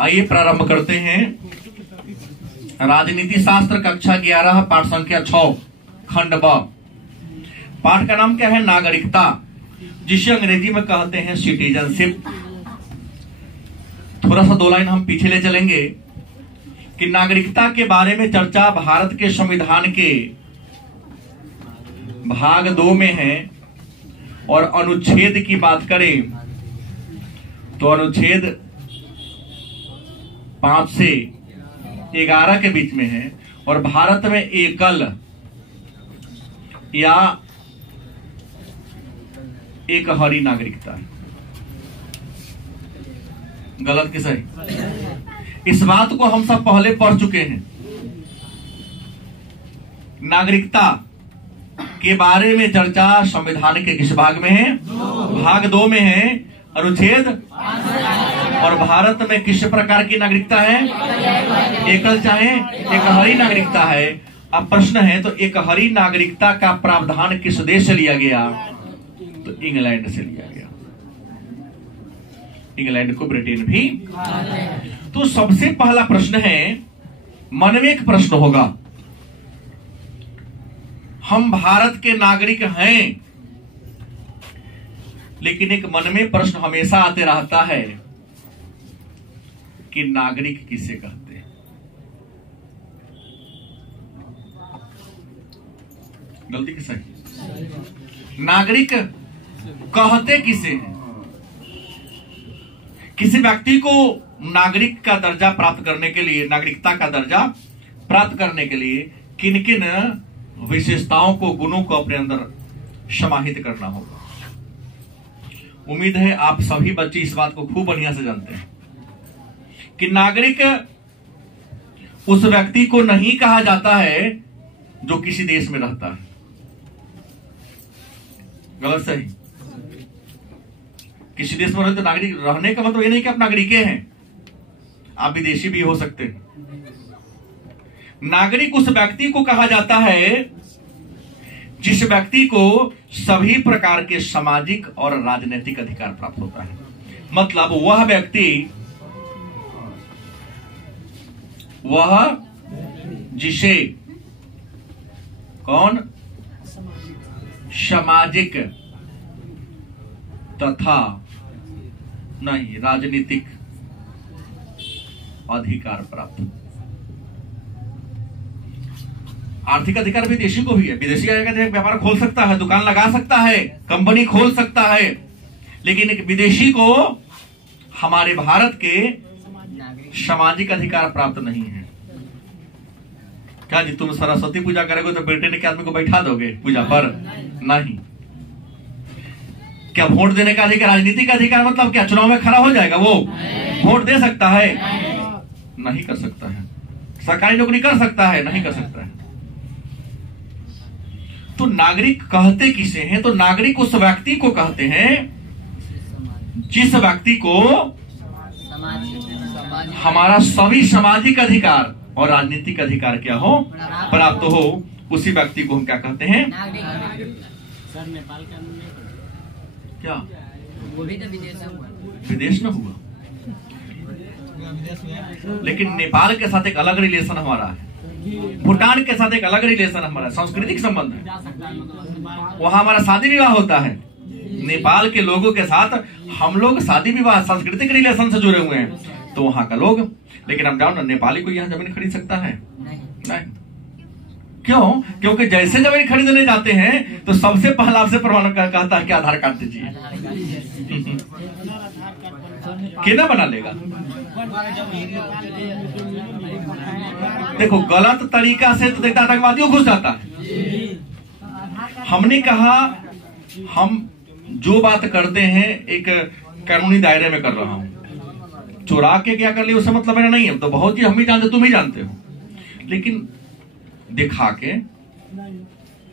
आइए प्रारंभ करते हैं। राजनीति शास्त्र कक्षा 11 पाठ संख्या 6 खंड ब। पाठ का नाम क्या है? नागरिकता, जिसे अंग्रेजी में कहते हैं सिटीजनशिप। थोड़ा सा 2 लाइन हम पीछे ले चलेंगे कि नागरिकता के बारे में चर्चा भारत के संविधान के भाग 2 में है और अनुच्छेद की बात करें तो अनुच्छेद 5 से 11 के बीच में है। और भारत में एकल या एक हरी नागरिकता है। गलत कि सही? इस बात को हम सब पहले पढ़ चुके हैं। नागरिकता के बारे में चर्चा संविधान के किस भाग में है? भाग 2 में है, अनुच्छेद। और भारत में किस प्रकार की नागरिकता है? एकल चाहे एक हरी नागरिकता है। अब प्रश्न है, तो एक हरी नागरिकता का प्रावधान किस देश से लिया गया? तो इंग्लैंड से लिया गया। इंग्लैंड को ब्रिटेन भी। तो सबसे पहला प्रश्न है, मन में एक प्रश्न होगा, हम भारत के नागरिक हैं, लेकिन एक मन में प्रश्न हमेशा आते रहता है कि नागरिक किसे कहते हैं? गलती किसे? नागरिक कहते किसे हैं? किसी व्यक्ति को नागरिक का दर्जा प्राप्त करने के लिए, नागरिकता का दर्जा प्राप्त करने के लिए किन किन विशेषताओं को, गुणों को अपने अंदर समाहित करना होगा? उम्मीद है आप सभी बच्चे इस बात को खूब बढ़िया से जानते हैं कि नागरिक उस व्यक्ति को नहीं कहा जाता है जो किसी देश में रहता है। गलत सही? किसी देश में रहते नागरिक रहने का मतलब ये नहीं कि आप नागरिक हैं, आप विदेशी भी हो सकते हैं। नागरिक उस व्यक्ति को कहा जाता है जिस व्यक्ति को सभी प्रकार के सामाजिक और राजनीतिक अधिकार प्राप्त होता है। मतलब वह व्यक्ति, वह जिसे कौन सामाजिक तथा नहीं राजनीतिक अधिकार प्राप्त। आर्थिक अधिकार विदेशी को भी है। विदेशी व्यापार खोल सकता है, दुकान लगा सकता है, कंपनी खोल सकता है, लेकिन एक विदेशी को हमारे भारत के सामाजिक अधिकार प्राप्त नहीं है। क्या जी तुम सरस्वती पूजा करोगे तो ब्रिटेन के आदमी को बैठा दोगे पूजा पर? नहीं। क्या वोट देने का अधिकार, राजनीतिक अधिकार मतलब क्या चुनाव में खड़ा हो जाएगा वो? वोट दे सकता है? नहीं कर सकता है। सरकारी नौकरी कर सकता है? नहीं कर सकता है। तो नागरिक कहते किसे हैं? तो नागरिक उस व्यक्ति को कहते हैं जिस व्यक्ति को हमारा सभी सामाजिक अधिकार और राजनीतिक अधिकार क्या हो, प्राप्त हो, उसी व्यक्ति को हम क्या कहते हैं? सर नेपाल का क्या वो भी तो विदेश में हुआ, लेकिन नेपाल के साथ एक अलग रिलेशन हमारा है, भूटान के साथ एक अलग रिलेशन हमारा, सांस्कृतिक संबंध है। वहां हमारा शादी विवाह होता है। नेपाल के लोगों के साथ हम लोग शादी विवाह सांस्कृतिक रिलेशन से जुड़े हुए हैं, तो वहां का लोग। लेकिन हम जाओ ना, नेपाली को यहाँ जमीन खरीद सकता है? नहीं। क्यों? क्योंकि जैसे जमीन खरीदने जाते हैं तो सबसे पहला आपसे प्रमाण कहता है कि आधार कार्ड दीजिए। कितना बना लेगा? देखो गलत तरीका से तो देखता आतंकवादियों घुस जाता है। हमने कहा हम जो बात करते हैं एक कानूनी दायरे में कर रहा हूं, चुरा के क्या कर लिया उससे मतलब मेरा नहीं है। तो बहुत ही हम भी जानते, तुम ही जानते हो, लेकिन दिखा के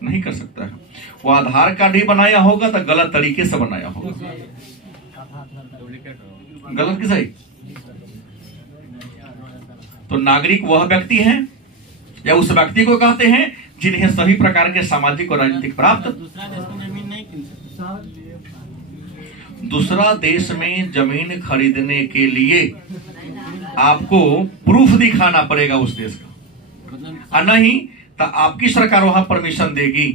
नहीं कर सकता है। वो आधार कार्ड ही बनाया होगा तो गलत तरीके से बनाया होगा। गलत कि सही? तो नागरिक वह व्यक्ति है या उस व्यक्ति को कहते हैं जिन्हें सभी प्रकार के सामाजिक और राजनीतिक प्राप्त। दूसरा देश में जमीन खरीदने के लिए आपको प्रूफ दिखाना पड़ेगा उस देश का, और नहीं तो आपकी सरकार वहां परमिशन देगी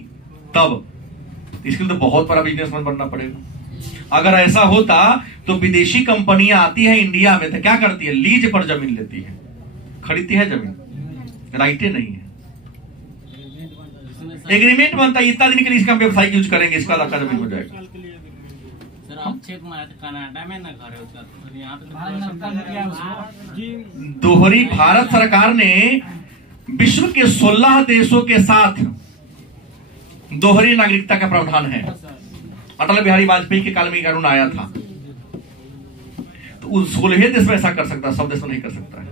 तब। इसके लिए तो बहुत बड़ा बिजनेसमैन बनना पड़ेगा। अगर ऐसा होता तो विदेशी कंपनियां आती है इंडिया में तो क्या करती है, लीज पर जमीन लेती है, खरीदती है जमीन, राइटे नहीं है, एग्रीमेंट बनता है इतना दिन के लिए इसका व्यवसाय यूज करेंगे, इसका आपका जमीन हो जाएगा। सर आप चेक मारे थे कनाडा में ना घर है उसका, तो यहाँ पे दोहरी भारत सरकार ने विश्व के 16 देशों के साथ दोहरी नागरिकता का प्रावधान है। अटल बिहारी वाजपेयी के काल में कानून आया था, तो उस 16 देश में ऐसा कर सकता है, सब देश में नहीं कर सकता है।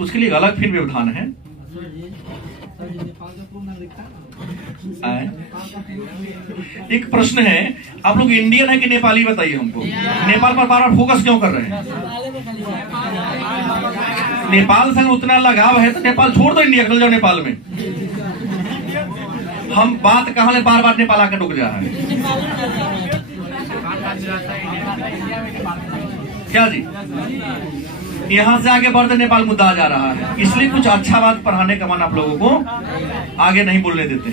उसके लिए अलग फिर व्यवधान है। एक प्रश्न है, आप लोग इंडियन है कि नेपाली, बताइए हमको। नेपाल पर बार बार फोकस क्यों कर रहे हैं? नेपाल से उतना लगाव है तो नेपाल छोड़ दो, इंडिया चल जाओ नेपाल में। हम बात कहां ले बार बार नेपाल आकर रुक जा रहा है क्या जी? यहां से आगे बढ़ते नेपाल मुद्दा जा रहा है, इसलिए कुछ अच्छा बात पढ़ाने का मन आप लोगों को आगे नहीं बोलने देते।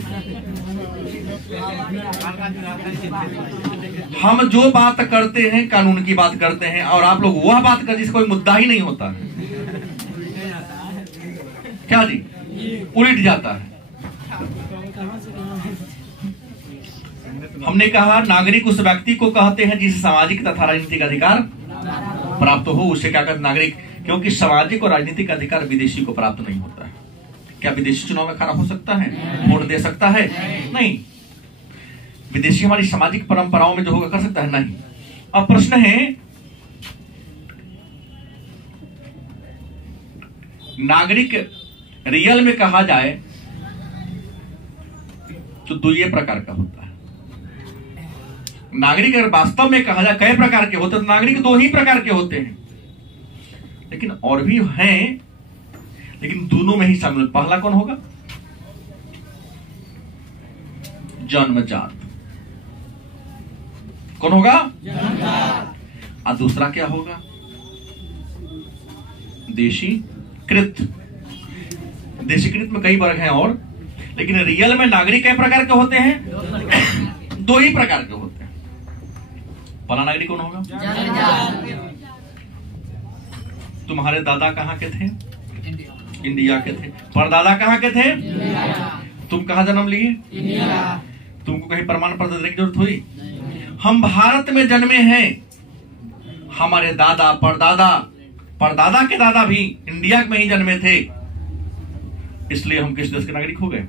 हम जो बात करते हैं कानून की बात करते हैं, और आप लोग वह बात कर जिसका कोई मुद्दा ही नहीं होता है, क्या जी? उलट जाता है। हमने कहा नागरिक उस व्यक्ति को कहते हैं जिसे सामाजिक तथा राजनीतिक अधिकार प्राप्त हो, उसे क्या कहते नागरिक, क्योंकि सामाजिक और राजनीतिक अधिकार विदेशी को प्राप्त नहीं होता है। क्या विदेशी चुनाव में खड़ा हो सकता है, वोट दे सकता है? नहीं। विदेशी हमारी सामाजिक परंपराओं में जो होगा कर सकता है? नहीं। अब प्रश्न है, नागरिक रियल में कहा जाए तो दो ये प्रकार का होता है। नागरिक अगर वास्तव में कहा जाए कई प्रकार के होते हैं, तो नागरिक दो ही प्रकार के होते हैं, लेकिन और भी हैं, लेकिन दोनों में ही शामिल। पहला कौन होगा? जन्मजात। कौन होगा? और दूसरा क्या होगा? देशीकृत। देशीकृत में कई वर्ग हैं और, लेकिन रियल में नागरिक कई प्रकार के होते हैं? दो ही प्रकार के होते हैं। पहला नागरिक कौन होगा? तुम्हारे दादा कहाँ के थे? इंडिया के थे। परदादा कहाँ के थे? तुम कहाँ जन्म लिए? तुमको कहीं प्रमाण पत्र देने की जरूरत हुई? हम भारत में जन्मे हैं, हमारे दादा परदादा परदादा के दादा भी इंडिया में ही जन्मे थे, इसलिए हम किस देश के नागरिक हो गए?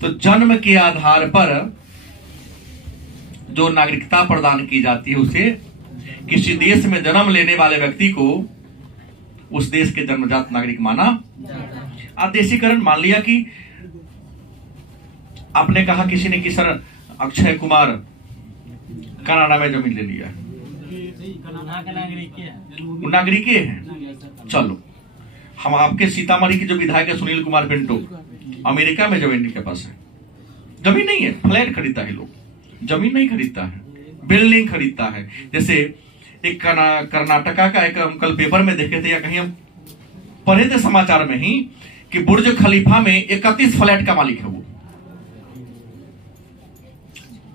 तो जन्म के आधार पर जो नागरिकता प्रदान की जाती है उसे किसी देश में जन्म लेने वाले व्यक्ति को उस देश के जन्मजात नागरिक माना। आदेशीकरण मान लिया कि आपने कहा किसी ने कि सर अक्षय कुमार कनाडा में जमीन ले लिया, नागरिक है। चलो, हम आपके सीतामढ़ी के जो विधायक है सुनील कुमार पिंटू, अमेरिका में जमीन के पास है, जमीन नहीं है, फ्लैट खरीदता है। लोग जमीन नहीं खरीदता है, बिल्डिंग खरीदता है। जैसे एक कर्नाटका का एक हम कल पेपर में देखे थे या कहीं हम पढ़े थे समाचार में ही कि बुर्ज खलीफा में 31 फ्लैट का मालिक है। वो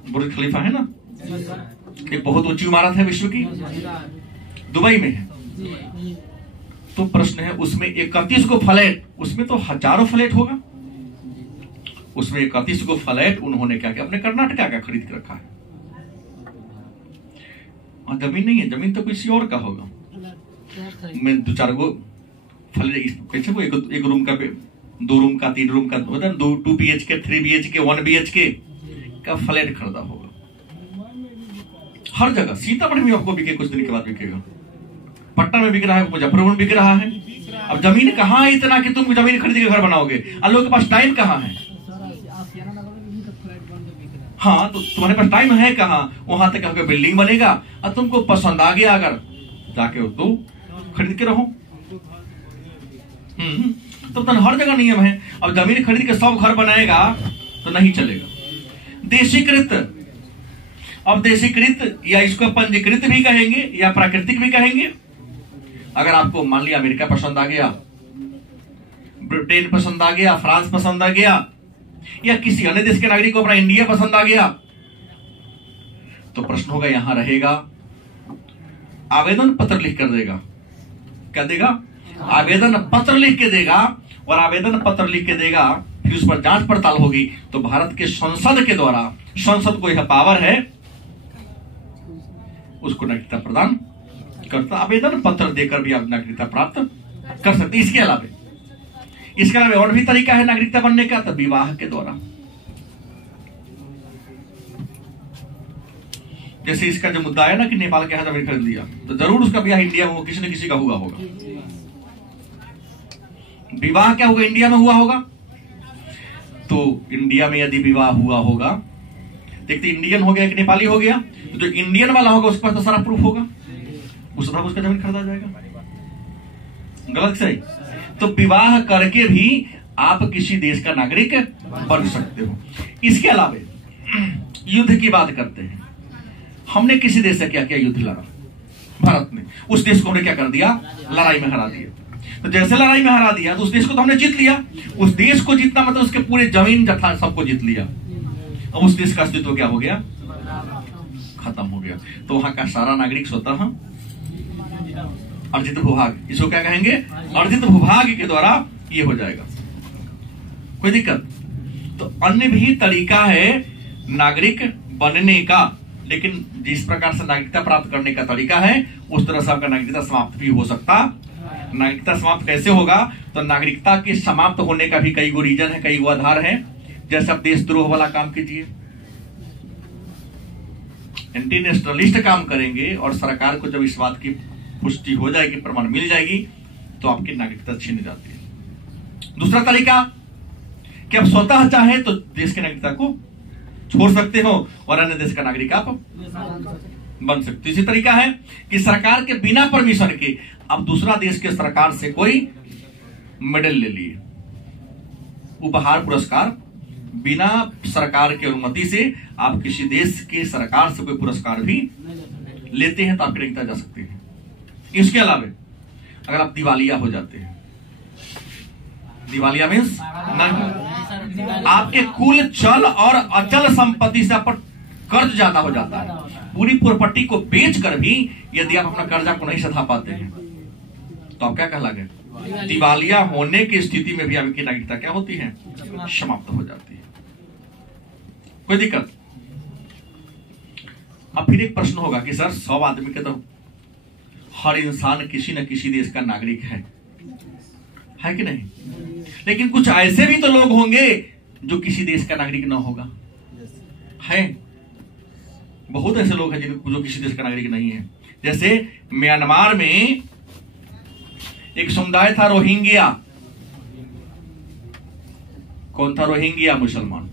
बुर्ज खलीफा है ना, एक बहुत ऊंची इमारत है विश्व की, दुबई में है। तो प्रश्न है उसमें 31 को फ्लैट, उसमें तो हजारों फ्लैट होगा, उसमें 31 को फ्लैट उन्होंने क्या किया, अपने कर्नाटका का खरीद के रखा है। और जमीन नहीं है, जमीन तो किसी और का होगा। मैं 2-4 गो फ्लैट कैसे वो एक रूम का, 2 रूम का, 3 रूम का, 2 BHK 3 BHK 1 BHK का फ्लैट खरीदा होगा। हर जगह सीतामढ़ी में आपको बिके, कुछ दिन के बाद बिकेगा, पटना में बिक रहा है, मुजफ्फरपुर में बिक रहा है। अब जमीन कहाँ है इतना कि तुम जमीन खरीद के घर बनाओगे, और लोगों के पास टाइम कहाँ है? हाँ, तो तुम्हारे पास टाइम है कहाँ? वहां तक आपका बिल्डिंग बनेगा और तुमको पसंद आ गया अगर जाके तो खरीद के रहो। तो हर जगह नियम है। अब जमीन खरीद के सब घर बनाएगा तो नहीं चलेगा। देशीकृत, अब देशीकृत या इसको पंजीकृत भी कहेंगे या प्राकृतिक भी कहेंगे। अगर आपको मान लिया अमेरिका पसंद आ गया, ब्रिटेन पसंद आ गया, फ्रांस पसंद आ गया, या किसी अन्य देश के नागरिक को अपना इंडिया पसंद आ गया, तो प्रश्न होगा, यहां रहेगा, आवेदन पत्र लिख कर देगा। क्या देगा? आवेदन पत्र लिख के देगा, और आवेदन पत्र लिख के देगा, फिर उस पर जांच पड़ताल होगी, तो भारत के संसद के द्वारा, संसद को यह पावर है, उसको नागरिकता प्रदान करता। आवेदन पत्र देकर भी आप नागरिकता प्राप्त कर सकते। इसके अलावा और भी तरीका है नागरिकता बनने का, तो विवाह के द्वारा। जैसे इसका जो मुद्दा है ना कि नेपाल के यहाँ जमीन खरीद लिया, तो जरूर उसका ब्याह इंडिया में किसी न किसी का हुआ होगा। विवाह क्या होगा? इंडिया में हुआ होगा। तो इंडिया में यदि विवाह हुआ होगा, देखते इंडियन हो गया कि नेपाली हो गया, तो जो इंडियन वाला होगा उस पर तो सारा प्रूफ होगा, उस तरह उसका जमीन खरीदा जाएगा। गलत सही? तो विवाह करके भी आप किसी देश का नागरिक बन सकते हो। इसके अलावा युद्ध की बात करते हैं। हमने किसी देश से क्या किया? युद्ध लड़ा भारत ने, उस देश को हमने क्या कर दिया? लड़ाई में हरा दिया। तो जैसे लड़ाई में हरा दिया तो उस देश को तो हमने जीत लिया। उस देश को जीतना मतलब उसके पूरे जमीन जथा सबको जीत लिया। अब उस देश का अस्तित्व क्या हो गया? खत्म हो गया। तो वहां का सारा नागरिक स्वतः अर्जित भूभाग, इसको क्या कहेंगे? अर्जित भूभाग के द्वारा ये हो जाएगा। कोई दिक्कत? तो अन्य भी तरीका है नागरिक बनने का, लेकिन जिस प्रकार से नागरिकता प्राप्त करने का तरीका है उस तरह से आपका नागरिकता समाप्त भी हो सकता। नागरिकता समाप्त कैसे होगा? तो नागरिकता के समाप्त होने का भी कई गो रीजन है, कई गो आधार है। जैसे आप देशद्रोह वाला काम कीजिए, एंटी नेशनलिस्ट काम करेंगे और सरकार को जब इस बात की पुष्टि हो जाएगी, प्रमाण मिल जाएगी, तो आपकी नागरिकता छीन जाती है। दूसरा तरीका कि आप स्वतः चाहे तो देश की नागरिकता को छोड़ सकते हो और अन्य देश का नागरिक आप बन सकते। इसी तरीका है कि सरकार के बिना परमिशन के आप दूसरा देश के सरकार से कोई मेडल ले लिए, उपहार पुरस्कार, बिना सरकार की अनुमति से आप किसी देश के सरकार से कोई पुरस्कार भी लेते हैं तो आप नागरिकता जा सकते हैं। इसके अलावा अगर आप दिवालिया हो जाते हैं, दिवालिया मीन्स आपके कुल चल और अचल संपत्ति से आप पर कर्ज ज्यादा हो जाता है, पूरी प्रॉपर्टी को बेचकर भी यदि आप अपना कर्जा को नहीं सधा पाते हैं तो आप क्या कहला गए? दिवालिया होने की स्थिति में भी आपकी नागरिकता क्या होती है? समाप्त हो जाती है। कोई दिक्कत? अब फिर एक प्रश्न होगा कि सर सब आदमी के तो हर इंसान किसी न किसी देश का नागरिक है कि नहीं? लेकिन कुछ ऐसे भी तो लोग होंगे जो किसी देश का नागरिक ना होगा, है? बहुत ऐसे लोग हैं जो किसी देश का नागरिक नहीं है। जैसे म्यांमार में एक समुदाय था रोहिंग्या। कौन था? रोहिंग्या मुसलमान।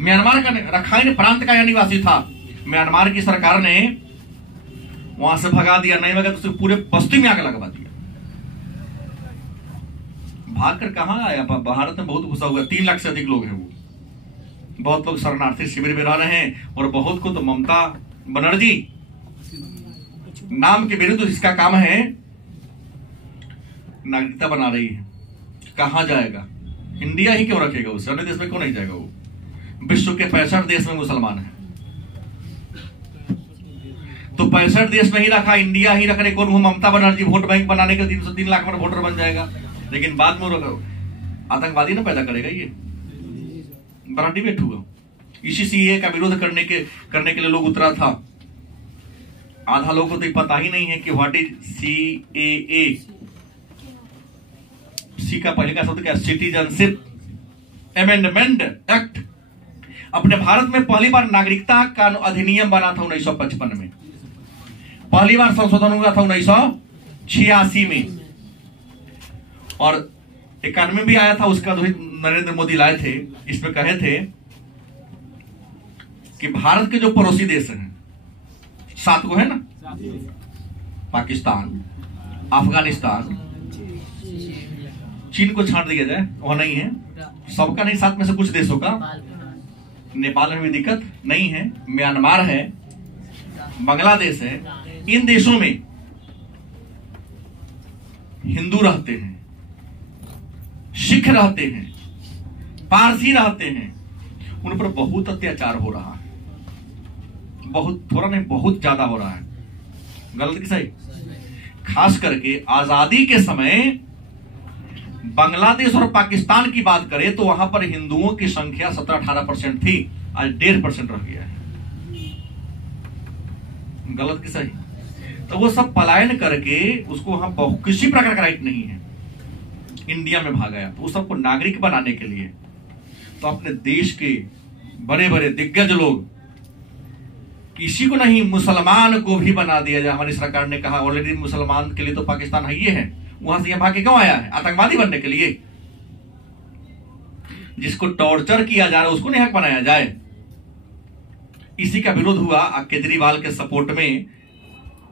म्यांमार का रखाइन प्रांत का यह निवासी था। म्यांमार की सरकार ने वहां से भगा दिया, नहीं भगा तो पूरे बस्ती में आग लगवा दिया। भागकर कहां आया? भारत में बहुत घुसा हुआ, 3 लाख से अधिक लोग हैं वो। बहुत लोग शरणार्थी शिविर में रह रहे हैं और बहुत को तो ममता बनर्जी नाम के विरुद्ध इसका काम है नागरिकता बना रही है। कहां जाएगा? इंडिया ही क्यों रखेगा उसे? अन्य देश में क्यों नहीं जाएगा वो? विश्व के 65 देश में मुसलमान है, तो 65 देश में ही रखा, इंडिया ही रख रहे। कौन? वो ममता बनर्जी वोट बैंक बनाने के 3 लाख में वोटर बन जाएगा, लेकिन बाद में आतंकवादी ना पैदा करेगा। ये बड़ा डिबेट हुआ। इसी सीए का विरोध करने के लिए लोग उतरा था। आधा लोगों को तो पता ही नहीं है कि व्हाट इज सीएए। सी का पहले का शब्द क्या? Citizenship amendment act. अपने भारत में पहली बार नागरिकता का अधिनियम बना था 1955 में। पहली बार संशोधन हुआ था 1986 में, और 91 में भी आया था। उसका नरेंद्र मोदी लाए थे। इसमें कहे थे कि भारत के जो पड़ोसी देश हैं 7 को है ना, पाकिस्तान, अफगानिस्तान, चीन को छांट दिया जाए, वह नहीं है, सबका नहीं, 7 में से कुछ देशों का। नेपाल में भी दिक्कत नहीं है, म्यांमार है, बांग्लादेश है। इन देशों में हिंदू रहते हैं, सिख रहते हैं, पारसी रहते हैं, उन पर बहुत अत्याचार हो रहा है। बहुत, थोड़ा नहीं, बहुत ज्यादा हो रहा है। गलत कि सही? खास करके आजादी के समय बांग्लादेश और पाकिस्तान की बात करें तो वहां पर हिंदुओं की संख्या 17-18% थी, आज 1.5% रह गया है। गलत कि सही? तो वो सब पलायन करके, उसको वहां किसी प्रकार का राइट नहीं है, इंडिया में भाग गया। तो उस सबको नागरिक बनाने के लिए तो अपने देश के बड़े बड़े दिग्गज लोग, किसी को नहीं, मुसलमान को भी बना दिया जाए। हमारी सरकार ने कहा ऑलरेडी मुसलमान के लिए तो पाकिस्तान है, ये है, वहां से यहां भाग के क्यों आया है? आतंकवादी बनने के लिए। जिसको टॉर्चर किया जा रहा है उसको नहीं हक बनाया जाए। इसी का विरोध हुआ केजरीवाल के सपोर्ट में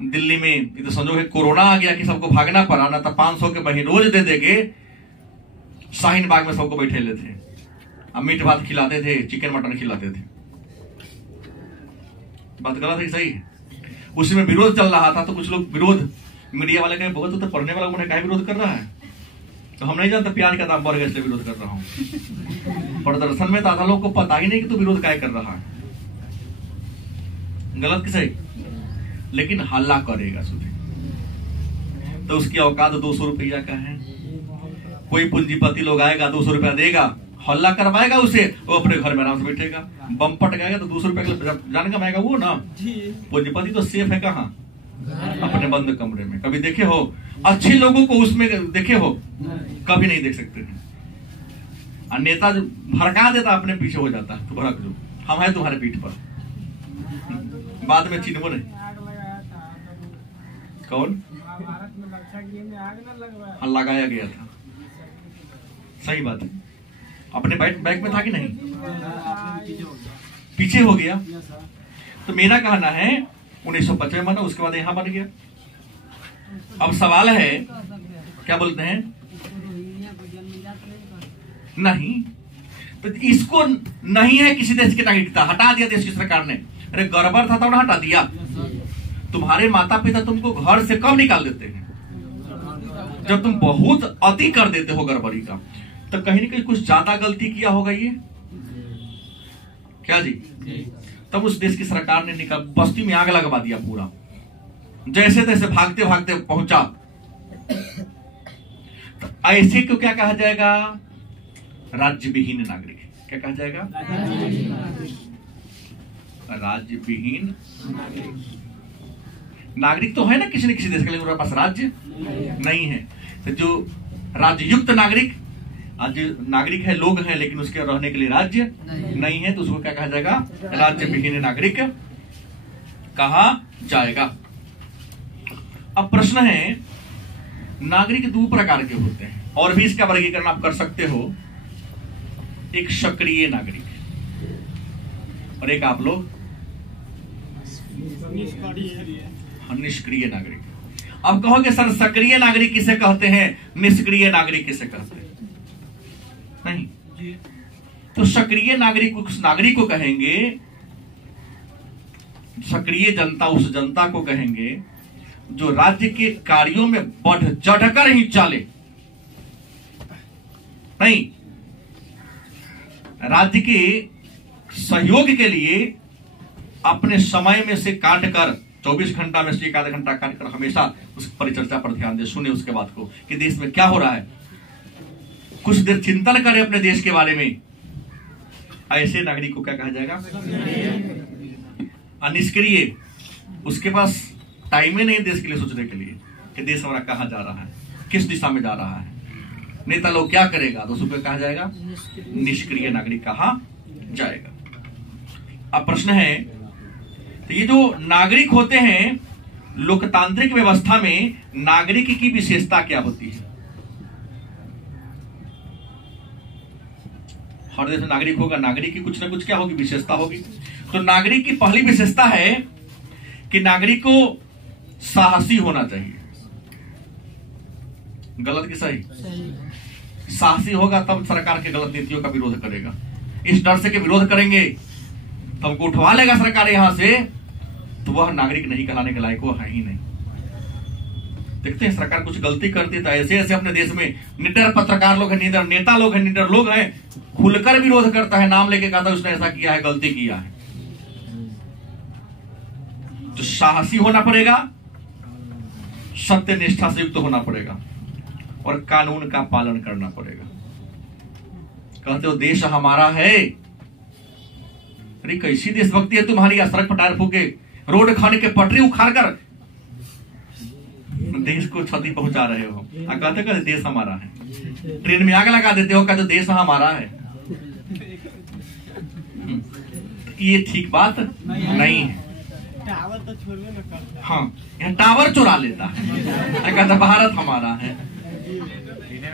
दिल्ली में। तो समझो कोरोना आ गया कि सबको भागना पड़ा, ना तो 500 के महीने रोज दे देंगे, शाहीन बाग में सबको बैठे लेते, अब मीट भात खिलाते थे, चिकन मटन खिलाते थे। बात गलत है सही है? उसी में विरोध चल रहा था तो कुछ लोग विरोध, मीडिया वाले कहे बहुत तो पढ़ने वाला उन्हें क्या विरोध कर रहा है, तो हम नहीं जानते प्याज का दाम बढ़ गया इसलिए विरोध कर रहा हूं। प्रदर्शन में तो आधा लोग को पता ही नहीं कि तू विरोध क्या कर रहा है। गलत कि सही? लेकिन हल्ला करेगा सुधे, तो उसकी औकात 200 रुपया का है। कोई पूंजीपति लोग आएगा, 200 रुपया देगा, हल्ला करवाएगा उसे, वो अपने घर में आराम से बैठेगा। बम पटकाएगा तो 200 रुपया जान कमाएगा वो ना। पूंजीपति तो सेफ है कहाँ? अपने बंद कमरे में। कभी देखे हो अच्छे लोगों को उसमें देखे हो? कभी नहीं देख सकते हैं। और नेता जो भड़का देता अपने पीछे हो जाता है, तो भड़क जो हम है तुम्हारे पीठ पर, बाद में चिन्हो नहीं। कौन? हाँ, लगाया गया था, सही बात है। अपने बैग में था कि नहीं? पीछे हो गया। तो मेरा कहना है 1950 में बना, उसके बाद यहां बन गया। अब सवाल है, क्या बोलते हैं? नहीं, तो इसको नहीं है किसी देश की नागरिकता, हटा दिया देश की सरकार ने। अरे गड़बड़ था तो उन्हें हटा दिया। तुम्हारे माता पिता तुमको घर से कब निकाल देते हैं? जब तुम बहुत अति कर देते हो गड़बड़ी का, तो कहीं ना कहीं कुछ ज्यादा गलती किया होगा ये, क्या जी? तब उस देश की सरकार ने निकाल, बस्ती में आग लगवा दिया पूरा, जैसे तैसे भागते भागते पहुंचा। तो ऐसे को क्या कहा जाएगा? राज्य विहीन नागरिक। क्या कहा जाएगा? राज्य विहीन नागरिक तो है ना किसी न किसी देश के, लेकिन उनके पास राज्य नहीं है। तो जो राज्य युक्त नागरिक, आज नागरिक है, लोग हैं, लेकिन उसके रहने के लिए राज्य नहीं है, तो उसको क्या कहा जाएगा? राज्य विहीन नागरिक कहा जाएगा। अब प्रश्न है, नागरिक 2 प्रकार के होते हैं, और भी इसका वर्गीकरण आप कर सकते हो। एक सक्रिय नागरिक और एक आप लोग निष्क्रिय नागरिक। अब कहोगे सर सक्रिय नागरिक किसे कहते हैं, निष्क्रिय नागरिक किसे कहते हैं? नहीं, तो सक्रिय नागरिक उस नागरिक को कहेंगे, सक्रिय जनता उस जनता को कहेंगे जो राज्य के कार्यों में बढ़ चढ़कर ही चले। नहीं, राज्य के सहयोग के लिए अपने समय में से काटकर 24 घंटा में से 1 घंटा काटकर हमेशा उस परिचर्चा पर ध्यान दे, सुने उसके बात को कि देश में क्या हो रहा है, कुछ देर चिंतन करें अपने देश के बारे में। ऐसे नागरिक को क्या कहा जाएगा? अनिष्क्रिय, उसके पास टाइम ही नहीं देश के लिए सोचने के लिए कि देश हमारा कहां जा रहा है, किस दिशा में जा रहा है, नेता लोग क्या करेगा, तो उसको कहा जाएगा निष्क्रिय नागरिक कहा जाएगा। अब प्रश्न है, तो ये जो नागरिक होते हैं, लोकतांत्रिक व्यवस्था में नागरिक की विशेषता क्या होती है? हर देश में नागरिक होगा, नागरिक की कुछ ना कुछ क्या होगी, विशेषता होगी। तो नागरिक की पहली विशेषता है कि नागरिक को साहसी होना चाहिए। गलत कि सही? साहसी होगा तब सरकार के गलत नीतियों का विरोध करेगा। इस डर से कि विरोध करेंगे तो हमको उठवा लेगा सरकार यहां से, तो वह नागरिक नहीं कहलाने के लायक वो है ही नहीं। देखते हैं सरकार कुछ गलती करती है तो ऐसे ऐसे अपने देश में निडर पत्रकार लोग हैं, निडर नेता लोग हैं, निडर लोग हैं, खुलकर विरोध करता है, नाम लेके कहता है उसने ऐसा किया है, गलती किया है। तो साहसी होना पड़ेगा, सत्य निष्ठा से युक्त होना पड़ेगा और कानून का पालन करना पड़ेगा। कहते हो देश हमारा है, अरे कैसी देशभक्ति है तुम्हारी? सड़क पर टायर फूके, रोड खाने के पटरी उखाड़ कर देश को क्षति पहुंचा रहे हो। कहते देश हमारा है, ट्रेन में आग लगा देते हो, कहते देश हमारा है। ये ठीक बात नहीं है। टावर तो छोड़वे न करता। हाँ, यहाँ टावर चुरा लेता है, कहता भारत हमारा है।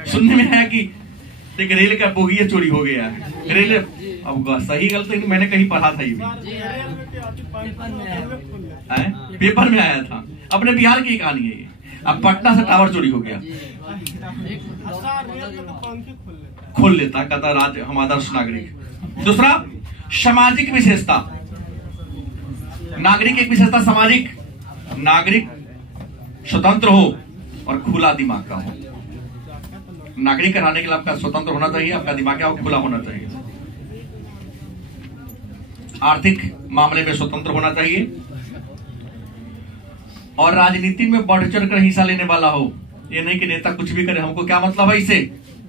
सुनने में है कि एक रेल का बोगिया चोरी हो गया है। रेल अब सही गलत मैंने कहीं पढ़ा था, ये पेपर में आया था, अपने बिहार की कहानी है ये। अब पटना से टावर चोरी हो गया, खोल लेता, कहता राज्य हम आदर्श नागरिक। दूसरा सामाजिक विशेषता, नागरिक एक विशेषता सामाजिक, नागरिक स्वतंत्र हो और खुला दिमाग का हो। नागरिक कराने के लिए आपका स्वतंत्र होना चाहिए, आपका दिमाग क्या हो, खुला होना चाहिए। आर्थिक मामले में स्वतंत्र होना चाहिए और राजनीति में बढ़ चढ़ कर हिस्सा लेने वाला हो। ये नहीं कि नेता कुछ भी करे, हमको क्या मतलब है इससे,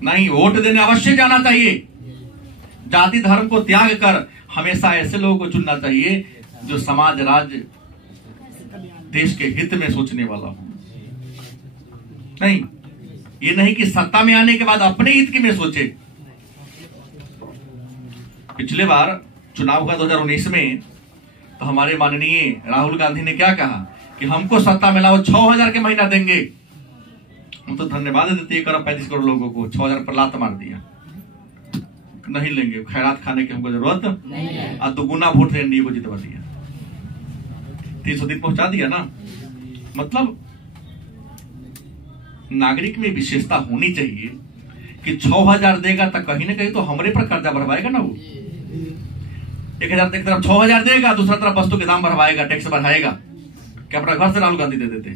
नहीं, वोट देने अवश्य जाना चाहिए। जाति धर्म को त्याग कर हमेशा ऐसे लोगों को चुनना चाहिए जो समाज, राज्य, देश के हित में सोचने वाला हो। नहीं, ये नहीं कि सत्ता में आने के बाद अपने हित की में सोचे। पिछले बार चुनाव का 2019 में तो हमारे माननीय राहुल गांधी ने क्या कहा कि हमको सत्ता मिला 6,000 के महीना देंगे। हम तो धन्यवाद देते 1 करोड़ 35 करोड़ लोगों को 6,000 पर लात मार दिया। नहीं लेंगे, खैरात खाने की हमको जरूरत नहीं, और दुगुना वोट एनडीए को जितवा दिया, 300 दिन पहुंचा दिया ना। मतलब नागरिक में विशेषता होनी चाहिए कि 6,000 देगा तो कहीं ना कहीं तो हमरे पर कर्जा बढ़वाएगा ना। वो 1,000 एक तरफ 6,000 देगा, दूसरा तरफ वस्तु के दाम बढ़वाएगा, टैक्स बढ़ाएगा। क्या अपना घर से राहुल गांधी दे देते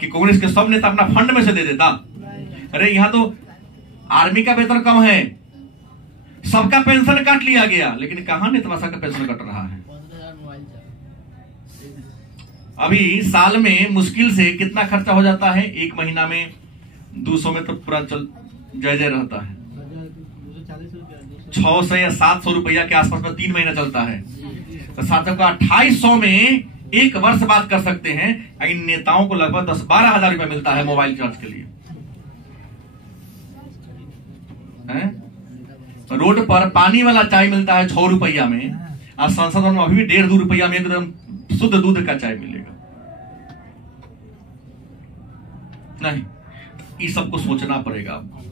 कि कांग्रेस के सब नेता अपना फंड में से दे देता? अरे यहाँ तो आर्मी का वेतन कम है, सबका पेंशन काट लिया गया, लेकिन कहां नेता का पेंशन कट रहा है। अभी साल में मुश्किल से कितना खर्चा हो जाता है? एक महीना में 200 में तो पूरा चल जय जय रहता है। 600 या 700 रुपया के आसपास में 3 महीना चलता है, तो साथियों का 2800 में 1 वर्ष बात कर सकते हैं। इन नेताओं को लगभग 10-12 हजार रुपया मिलता है मोबाइल चार्ज के लिए। रोड पर पानी वाला चाय मिलता है 6 रुपया में, और संसद में अभी भी 1.5-2 रुपया में एकदम शुद्ध दूध का चाय मिलेगा। नहीं, इस सबको सोचना पड़ेगा आपको,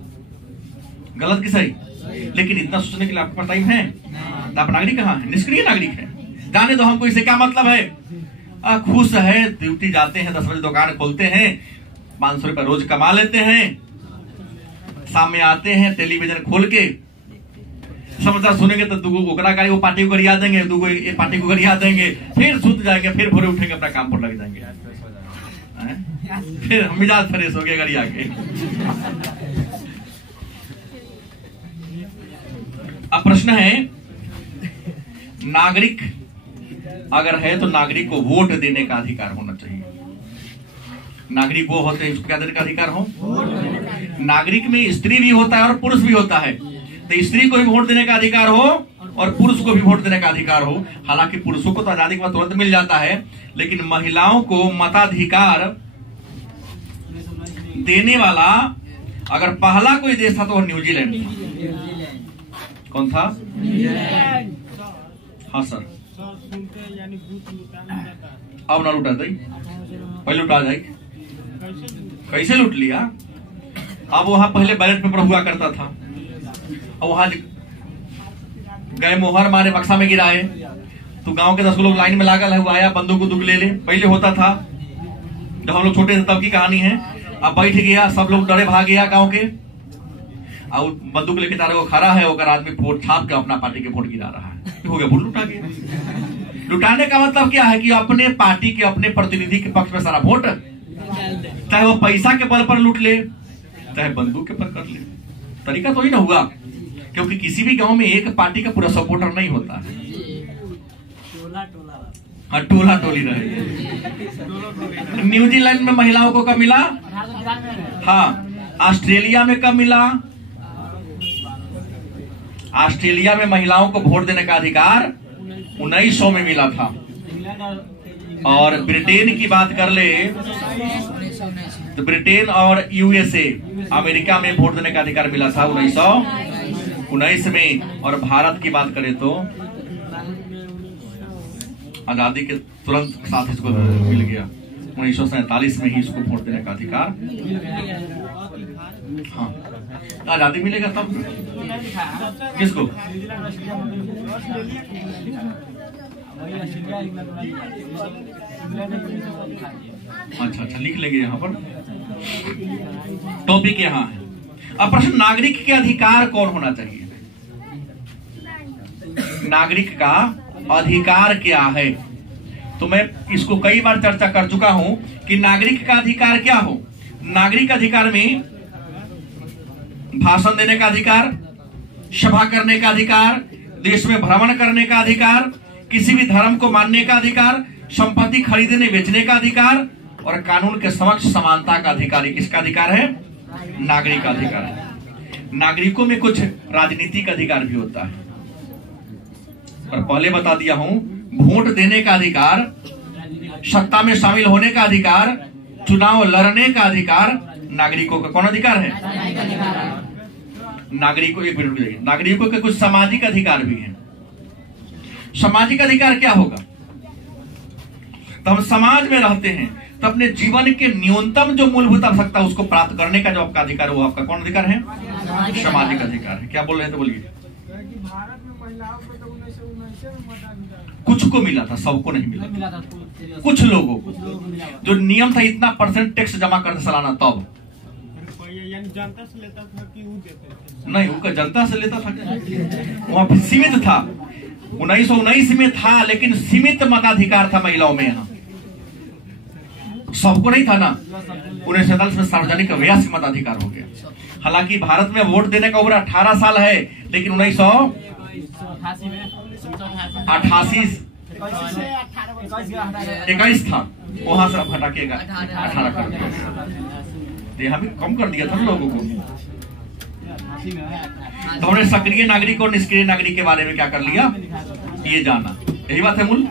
गलत कि सही। लेकिन इतना सोचने के लिए आपके पास टाइम है? आप नागरिक कहाँ है? निष्क्रिय नागरिक है। जाने दो, हमको इससे क्या मतलब है। खुश है, ड्यूटी जाते हैं, 10 बजे दुकान खोलते हैं, 500 रुपया रोज कमा लेते हैं, शाम में आते हैं टेलीविजन खोल के समाचार सुनेंगे तो दुगो ओकरा गाड़ी वो पार्टी को गरिया देंगे, दुगो ये पार्टी को गरिया देंगे, फिर सुत जाएंगे, फिर भोरे उठेंगे, अपना काम पर लग जाएंगे, फिर मिजाज फ्रेश हो गया गरिया के। अब प्रश्न है, नागरिक अगर है तो नागरिक को वोट देने का अधिकार होना चाहिए। नागरिक वो होते हैं क्या देने का अधिकार हो? नागरिक में स्त्री भी होता है और पुरुष भी होता है, तो स्त्री को भी वोट देने का अधिकार हो और पुरुष को भी वोट देने का अधिकार हो। हालांकि पुरुषों को तो आजादी के बाद तुरंत मिल जाता है, लेकिन महिलाओं को मताधिकार देने वाला अगर पहला कोई देश था तो वह न्यूजीलैंड था। कौन था? हाँ सर। अब ना लुटा दे, पहले लुटा जाए, कैसे लूट लिया? अब वहां पहले बैलेट पेपर हुआ करता था, और वहां गए मोहर मारे बक्सा में गिराए, तो गांव के 10 लोग लाइन में लागल है, वो आया बंदूक दुक ले ले। पहले होता था जब हम लोग छोटे थे तब की कहानी है। अब बैठ गया, सब लोग डरे भाग गया गांव के, और बंदूक लेके तारे वो खड़ा है, ओकर आदमी वोट छाप के अपना पार्टी के वोट गिरा रहा है, हो गया वोट लुटा गया। लुटाने का मतलब क्या है कि अपने पार्टी के अपने प्रतिनिधि के पक्ष में सारा वोट चाहे वो पैसा के बल पर लूट ले, चाहे बंदूक के पर कर ले, तरीका तो ही ना हुआ। क्योंकि किसी भी गांव में एक पार्टी का पूरा सपोर्टर नहीं होता है, हाँ टोला टोली रहे। न्यूजीलैंड में महिलाओं को कब मिला? हाँ। ऑस्ट्रेलिया में कब मिला? ऑस्ट्रेलिया में महिलाओं को वोट देने का अधिकार 1900 में मिला था। और ब्रिटेन की बात कर ले तो ब्रिटेन और यूएसए अमेरिका में वोट देने का अधिकार मिला था 1919 में। और भारत की बात करें तो आजादी के तुरंत साथ इसको मिल गया, 1947 में ही इसको वोट देने का अधिकार। हाँ, आजादी मिलेगा तब किसको? अच्छा, लिख लेंगे यहाँ पर, टॉपिक यहाँ है। अब प्रश्न, नागरिक के अधिकार कौन होना चाहिए? नागरिक का अधिकार क्या है? तो मैं इसको कई बार चर्चा कर चुका हूं कि नागरिक का अधिकार क्या हो। नागरिक अधिकार में भाषण देने का अधिकार, सभा करने का अधिकार, देश में भ्रमण करने का अधिकार, किसी भी धर्म को मानने का अधिकार, संपत्ति खरीदने बेचने का अधिकार और कानून के समक्ष समानता का अधिकार। किसका अधिकार है? नागरिक का अधिकार है। नागरिकों में कुछ राजनीतिक अधिकार भी होता है, पर पहले बता दिया हूं, वोट देने का अधिकार, सत्ता में शामिल होने का अधिकार, चुनाव लड़ने का अधिकार नागरिकों का कौन अधिकार है? नागरिकों, एक मिनट रुकिए, नागरिकों के कुछ सामाजिक अधिकार भी हैं। सामाजिक अधिकार क्या होगा? तो हम समाज में रहते हैं तो अपने जीवन के न्यूनतम जो मूलभूत आवश्यकता उसको प्राप्त करने का जो आपका अधिकार है वो आपका कौन अधिकार है? सामाजिक अधिकार है। क्या बोल रहे थे, बोलिए। कुछ को मिला था, सबको नहीं मिला था। कुछ लोगों को, जो नियम था इतना % टैक्स जमा करते सालाना, तब जनता से लेता था कि वो देते? नहीं, उनका जनता से लेता था, वहां पर सीमित था। 1919 में था, लेकिन सीमित मताधिकार था महिलाओं में, यहाँ सबको नहीं था ना। 1947 में सार्वजनिक वयस्क मताधिकार हो गया। हालांकि भारत में वोट देने का उम्र 18 साल है, लेकिन 1921 था, वहां से हटा के 18 कर दिया। यहाँ भी कम कर दिया था लोगों को। तो हमने सक्रिय नागरिक और निष्क्रिय नागरिक के बारे में क्या कर लिया, ये जाना। यही बात है मूल।